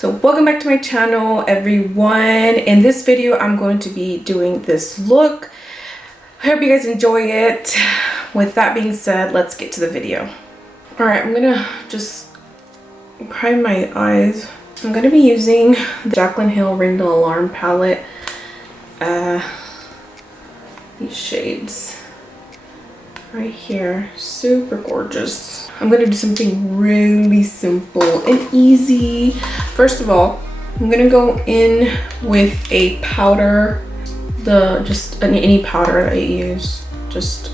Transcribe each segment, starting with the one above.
So welcome back to my channel, everyone. In this video I'm going to be doing this look. I hope you guys enjoy it. With that being said, let's get to the video. All right, I'm gonna just prime my eyes. I'm gonna be using the Jaclyn Hill Ring the Alarm palette. These shades right here, super gorgeous. I'm gonna do something really simple and easy. First of all, I'm gonna go in with a powder, just any powder that you use, just,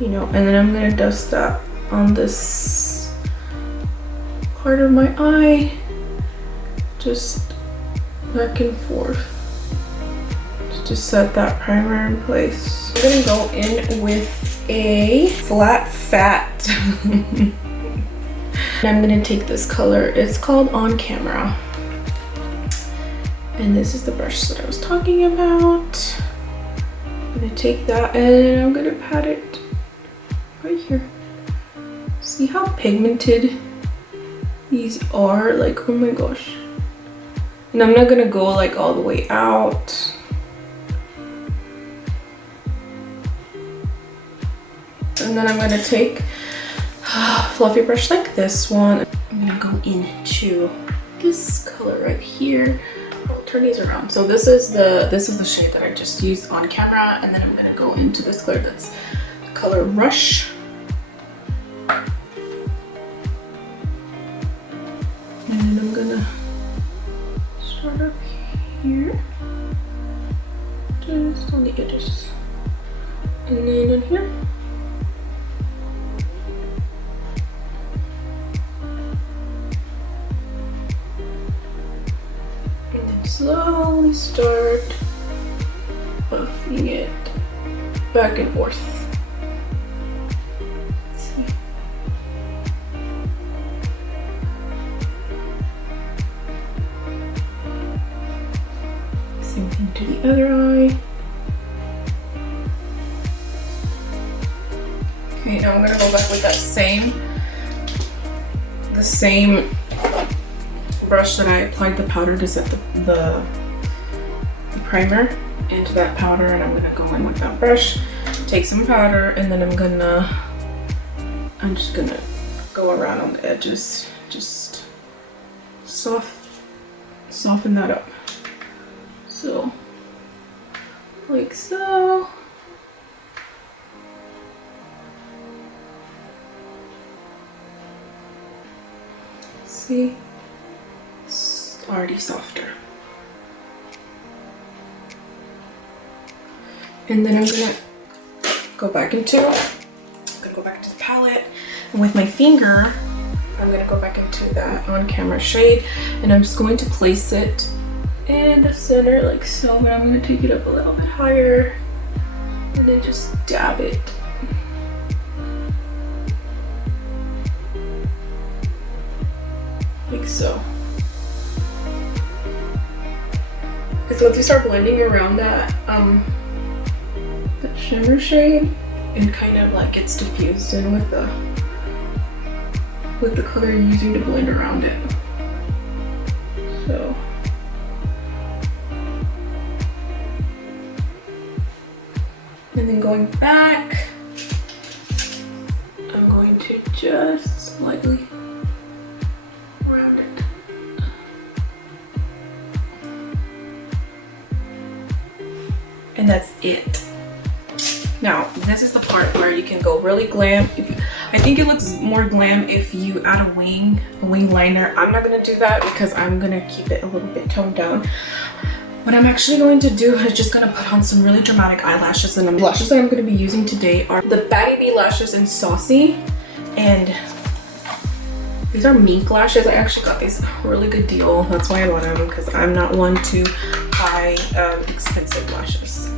you know, and then I'm gonna dust that on this part of my eye, just back and forth, to set that primer in place. I'm gonna go in with a flat fat. And I'm gonna take this color, it's called On Camera. And this is the brush that I was talking about. I'm gonna take that and I'm gonna pat it right here. See how pigmented these are? Like, oh my gosh. And I'm not gonna go like all the way out. And then I'm gonna take a fluffy brush like this one. I'm gonna go into this color right here. I'll turn these around. So this is the shade that I just used on camera, and then I'm gonna go into this color that's the color Rush. And then I'm gonna start up here, just on the edges, and then on here. Slowly start buffing it back and forth. See. Same thing to the other eye. Okay, now I'm gonna go back with the same brush that I applied the powder to set the primer into that powder, and I'm gonna go in with that brush, take some powder, and then I'm just gonna go around on the edges, just soften that up. So, like so. See? Already softer. And then I'm gonna go back to the palette, and with my finger I'm gonna go back into that On Camera shade, and I'm just going to place it in the center like so, but I'm gonna take it up a little bit higher and then just dab it. Like so. Because once you start blending around that shimmer shade, and kind of like gets diffused in with the color you're using to blend around it. So and then going back, I'm going to just slightly round it. And that's it. Now, this is the part where you can go really glam. I think it looks more glam if you add a wing liner. I'm not gonna do that because I'm gonna keep it a little bit toned down. What I'm actually going to do is just gonna put on some really dramatic eyelashes, and the lashes that I'm gonna be using today are the Baddie B Lashes in Saucy, and these are mink lashes. I actually got these really good deal. That's why I bought them, because I'm not one to buy expensive lashes.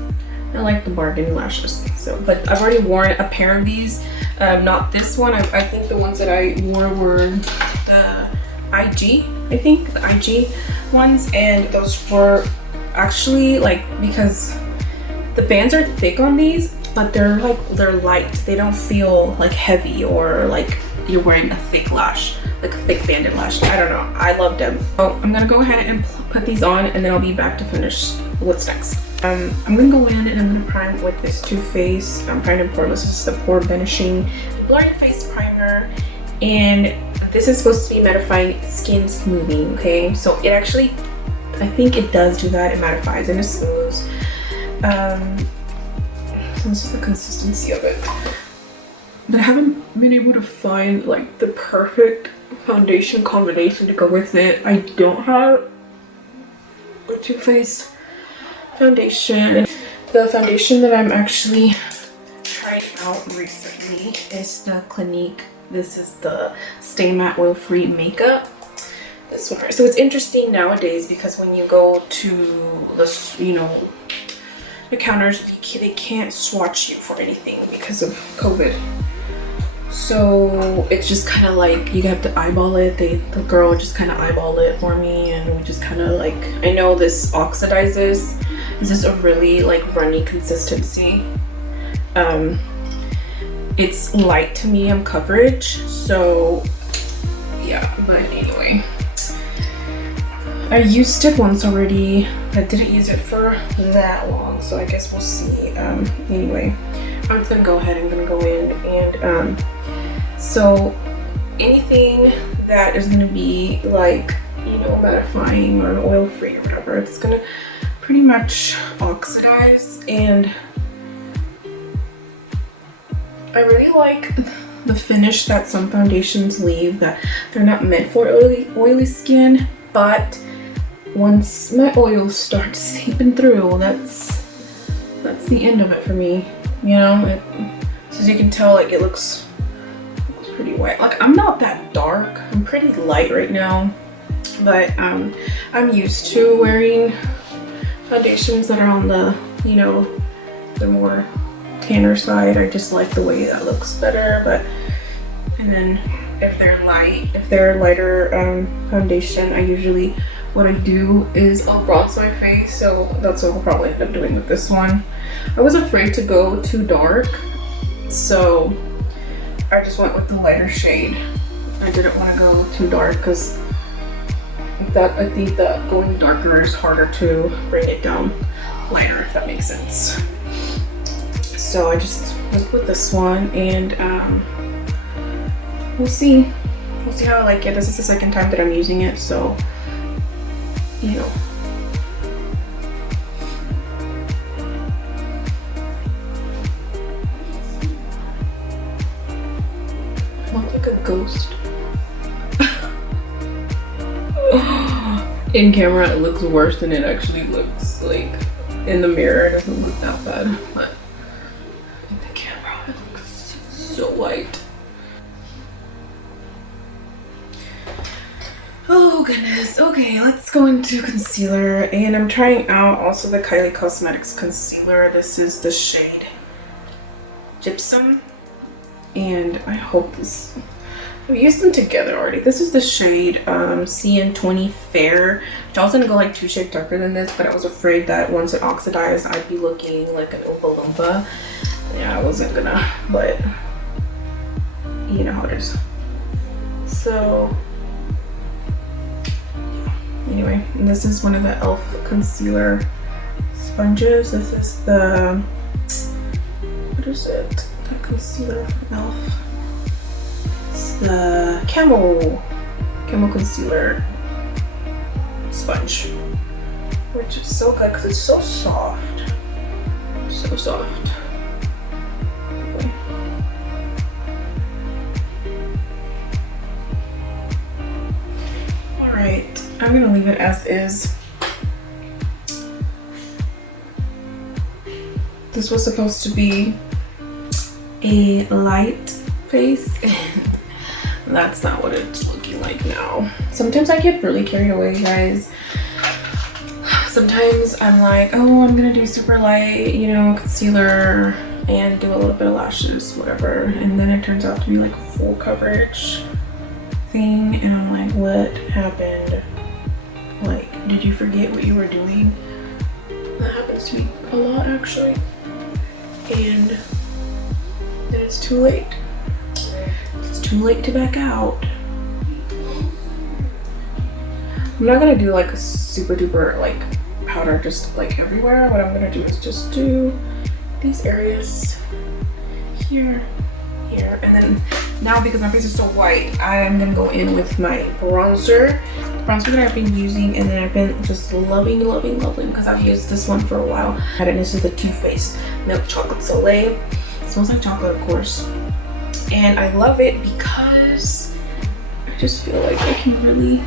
I like the bargain lashes. So, but I've already worn a pair of these. Not this one. I think the ones that I wore were the IG. I think the IG ones, and those were actually like, because the bands are thick on these, but they're light. They don't feel like heavy or like you're wearing a thick lash. like thick banded lash. I don't know, I love them. So I'm gonna go ahead and put these on, and then I'll be back to finish what's next. I'm gonna go in and I'm gonna prime with this Too Faced Prime and Pore. This is the Pore Vanishing Blurring Face Primer, and this is supposed to be mattifying, skin smoothing. Okay, so it actually, I think it does do that. It mattifies and it smooths. So this is the consistency of it. But I haven't been able to find like the perfect foundation combination to go with it. I don't have a Too Faced foundation. The foundation that I'm actually trying out recently is the Clinique. This is the Stay Matte Oil Free Makeup. This one. So it's interesting nowadays because when you go to the, you know, the counters, they can't swatch you for anything because of COVID. So it's just kind of like you have to eyeball it. The girl just kind of eyeballed it for me, and we just kind of like, I know this oxidizes. This is a really like runny consistency. It's light to medium coverage, so yeah. But anyway, I used it once already. I didn't use it for that long, so I guess we'll see. Anyway, I'm just gonna go ahead and go in and so anything that is gonna be like, you know, mattifying or oil free or whatever, it's gonna pretty much oxidize. And I really like the finish that some foundations leave, that they're not meant for oily skin, but once my oil starts seeping through, that's the end of it for me, you know. So as you can tell, like, it looks pretty white. Like, I'm not that dark, I'm pretty light right now, but I'm used to wearing foundations that are on the, you know, the more tanner side. I just like the way that looks better. But and then if they're lighter foundation, I usually, what I do is I'll bronze my face. So that's what we'll probably end up doing with this one. I was afraid to go too dark, so I just went with the lighter shade. I didn't want to go too dark because I think that going darker is harder to bring it down lighter, if that makes sense. So I just went with this one, and we'll see how I like it. This is the second time that I'm using it, so you know. I look like a ghost. In camera it looks worse than it actually looks. Like in the mirror it doesn't look that bad, but in the camera it looks so white. Oh goodness. Okay, let's go into concealer, and I'm trying out also the Kylie Cosmetics concealer. This is the shade Gypsum, and I hope this, I've used them together already. This is the shade CN20 Fair, which I was gonna go like 2 shades darker than this, but I was afraid that once it oxidized I'd be looking like an Oompa Loompa. Yeah, I wasn't gonna, but you know how it is. So anyway, and this is one of the e.l.f. concealer sponges. This is the, what is it? The concealer from e.l.f. It's the Camel Concealer sponge, which is so good because it's so soft. So soft. Okay. Alright, I'm gonna leave it as is. This was supposed to be a light face, and that's not what it's looking like now. Sometimes I get really carried away, guys. Sometimes I'm like, oh, I'm gonna do super light, you know, concealer and do a little bit of lashes, whatever, and then it turns out to be like a full coverage thing, and I'm like, what happened? Like, did you forget what you were doing? That happens to me a lot, actually, and then it's too late. It's too late to back out. I'm not gonna do like a super duper like powder just like everywhere. What I'm gonna do is just do these areas here, here, and then now because my face is so white, I'm gonna go in with my bronzer that I've been using, and then I've been just loving because I've used this one for a while. And this is the Too Faced Milk Chocolate Soleil. It smells like chocolate, of course, and I love it because I just feel like I can really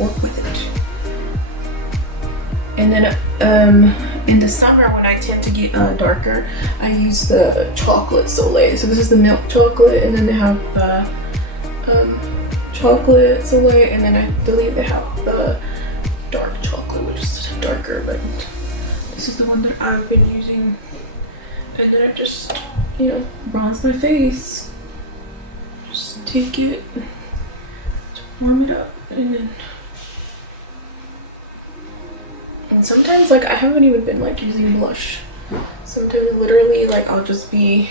work with it. And then in the summer when I tend to get darker, I use the chocolate Soleil. So this is the milk chocolate, and then they have chocolate Soleil, and then I believe they have the dark chocolate, which is darker, but this is the one that I've been using. And then I just, you know, bronze my face. Just take it, warm it up, and then. And sometimes like I haven't even been like using blush. Sometimes literally like I'll just be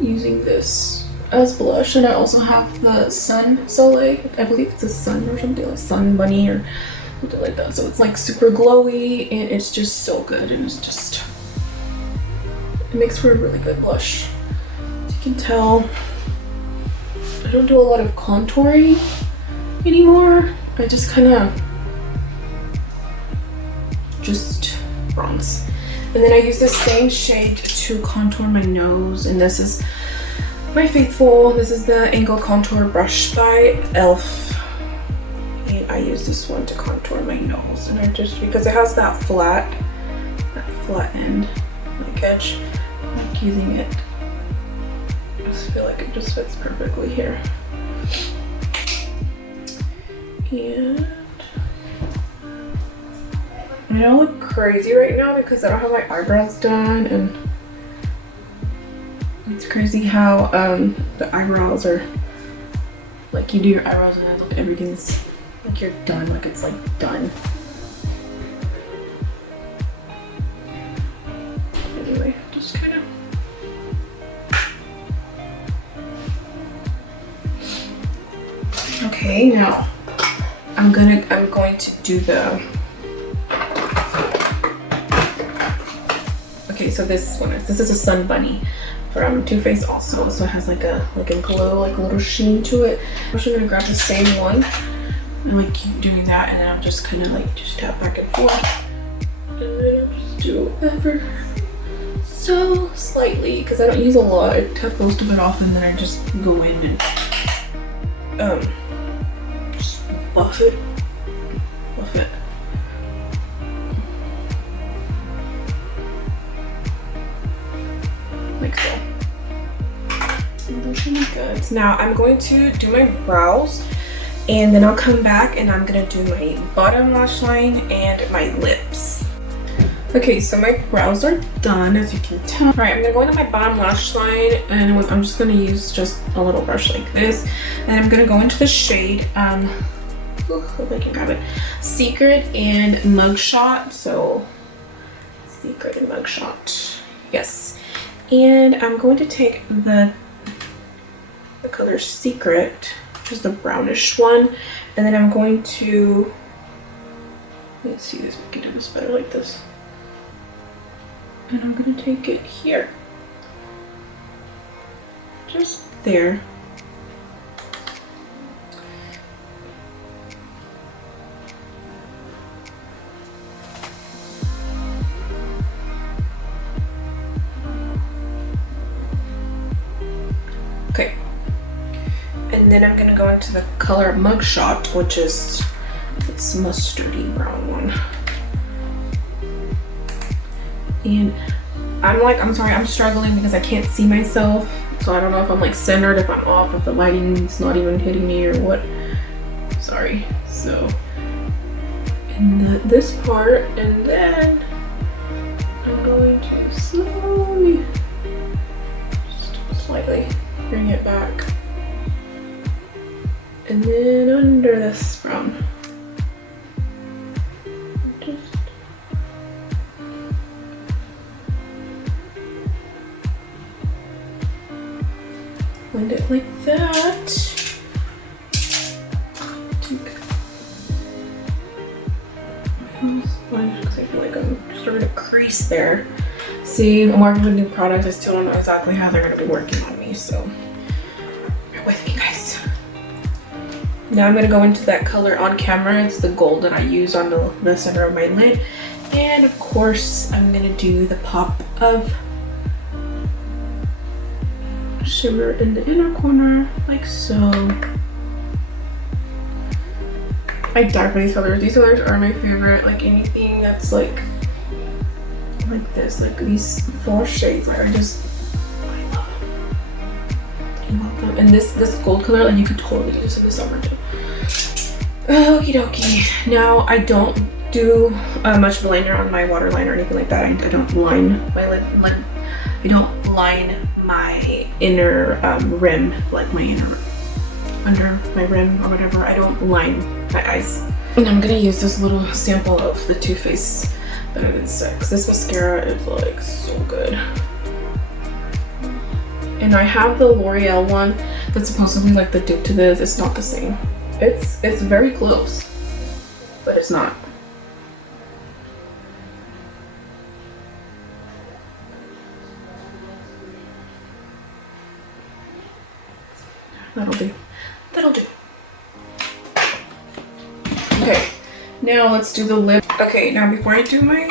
using this as blush, and I also have the Sun Soleil. I believe it's a sun or something, like Sun Bunny or something like that. So it's like super glowy, and it's just so good, and it's just, it makes for a really good blush. As you can tell, I don't do a lot of contouring anymore. I just kind of just bronze. And then I use the same shade to contour my nose, and this is my faithful. This is the Angle Contour Brush by e.l.f. And I use this one to contour my nose, and I just, because it has that flat end, like edge, I like using it. I just feel like it just fits perfectly here. And I don't look crazy right now because I don't have my eyebrows done, and it's crazy how the eyebrows are like, you do your eyebrows and then everything's like you're done, like it's like done. Anyway, just kind of okay. Now I'm going to do the. Okay, so this is a Sun Bunny from Too Faced also, so it has like a glow, like a little sheen to it. I'm just gonna grab the same one and like keep doing that, and then I'm just kind of like just tap back and forth, and then I'll just do it ever so slightly because I don't use a lot. I tap most of it off, and then I just go in and just buff it. Like so. Looking good. Now I'm going to do my brows, and then I'll come back and I'm gonna do my bottom lash line and my lips. Okay, so my brows are done, as you can tell. All right, I'm gonna go into my bottom lash line, and I'm just gonna use just a little brush like this, and I'm gonna go into the shade hope I can grab it, Secret and Mugshot. So Secret and Mugshot, yes. And I'm going to take the color Secret, which is the brownish one, and then I'm going to, let's see this, we can do this better like this. And I'm going to take it here, just there. Okay, and then I'm gonna go into the color Mugshot, which is this mustardy brown one. And I'm sorry, I'm struggling because I can't see myself, so I don't know if I'm like centered, if I'm off, if the lighting's not even hitting me or what. Sorry. So in this part, and then I'm going to slowly, just slightly bring it back, and then under this brown, just blend it like that. crease there. See, I'm working with new products. I still don't know exactly how they're going to be working on me, so bear with me, guys. Now I'm going to go into that color on camera. It's the gold that I use on the center of my lid. And of course, I'm going to do the pop of shimmer in the inner corner, like so. I die for these colors. These colors are my favorite. Like anything that's like this, like these 4 shades, I love them. I love them. And this gold color, like you could totally use in the summer too. Okie dokie. Now I don't do much of a liner on my waterline or anything like that. I don't line my lid. I don't line my inner rim, like my inner under my rim or whatever. I don't line my eyes. And I'm gonna use this little sample of the Too Faced Better Than Sex. This mascara is like so good. And I have the L'Oreal one that's supposedly like the dupe to this. It's not the same. It's very close, but it's not. That'll do. That'll do. Okay, now let's do the lip. Okay, now before I do my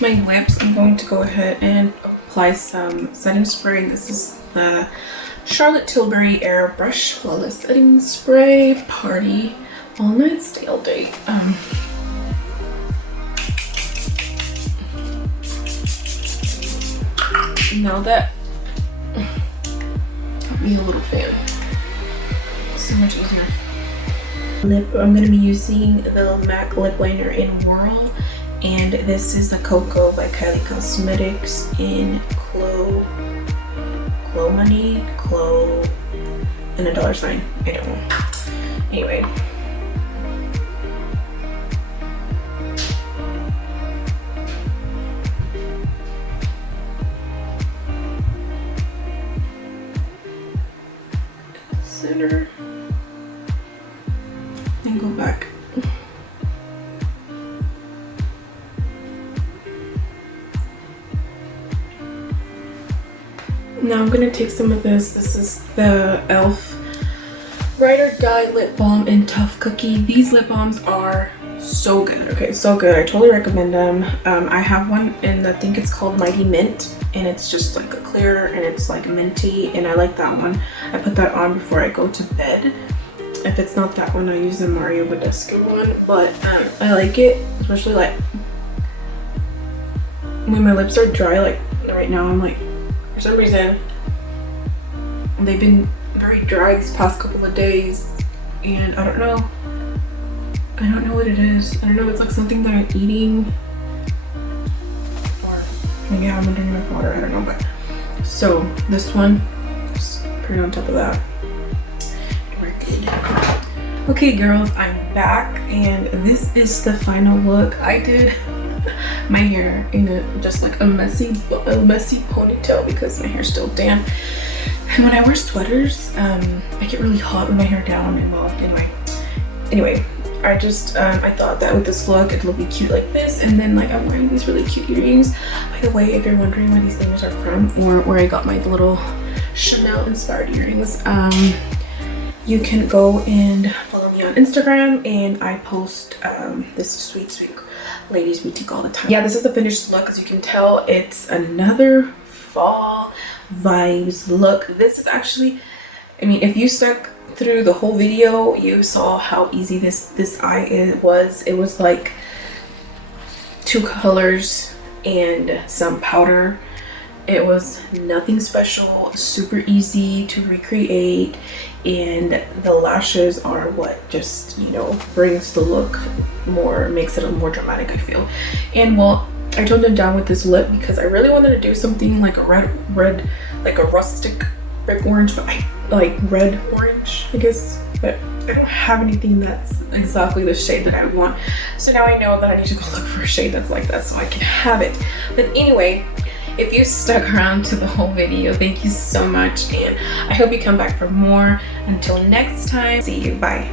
lips, I'm going to go ahead and apply some setting spray. This is the Charlotte Tilbury Airbrush Flawless Setting Spray Party All Night Stale Date. Now that got me a little fan. So much easier. Lip, I'm going to be using the MAC lip liner in Whirl, and this is the Cocoa by Kylie Cosmetics in Clo Money, Clo, and a $sign. I don't know. Anyway. Center. And go back. Now I'm gonna take some of this. This is the e.l.f. Ride or Die Lip Balm in Tough Cookie. These lip balms are so good. Okay, so good. I totally recommend them. I have one and I think it's called Mighty Mint, and it's just like a clear and it's like minty, and I like that one. I put that on before I go to bed. If it's not that one, I use the Mario Badescu one, but I like it, especially like when my lips are dry. Like right now, I'm like, for some reason they've been very dry these past couple of days, and I don't know what it is. I don't know, it's like something that I'm eating, or maybe I haven't been drinking enough water, I don't know. But so this one, just put it on top of that. We're good. Okay girls, I'm back, and this is the final look. I did my hair in just like a messy ponytail because my hair's still damp. And when I wear sweaters, I get really hot with my hair down and well, anyway, I just I thought that with this look it would be cute like this, and then like I'm wearing these really cute earrings. By the way, if you're wondering where these earrings are from or where I got my little Chanel inspired earrings, you can go and follow me on Instagram, and I post this sweet ladies boutique all the time. Yeah, this is the finished look. As you can tell, it's another fall vibes look. This is actually, I mean, if you stuck through the whole video, you saw how easy this eye was. It was like 2 colors and some powder. It was nothing special, super easy to recreate, and the lashes are what just, you know, brings the look more, makes it more dramatic, I feel. And well, I toned it down with this lip because I really wanted to do something like a red, like a rustic red orange, but I like red orange, I guess. But I don't have anything that's exactly the shade that I want. So now I know that I need to go look for a shade that's like that so I can have it. But anyway, if you stuck around to the whole video, thank you so much, and I hope you come back for more. Until next time, see you, bye.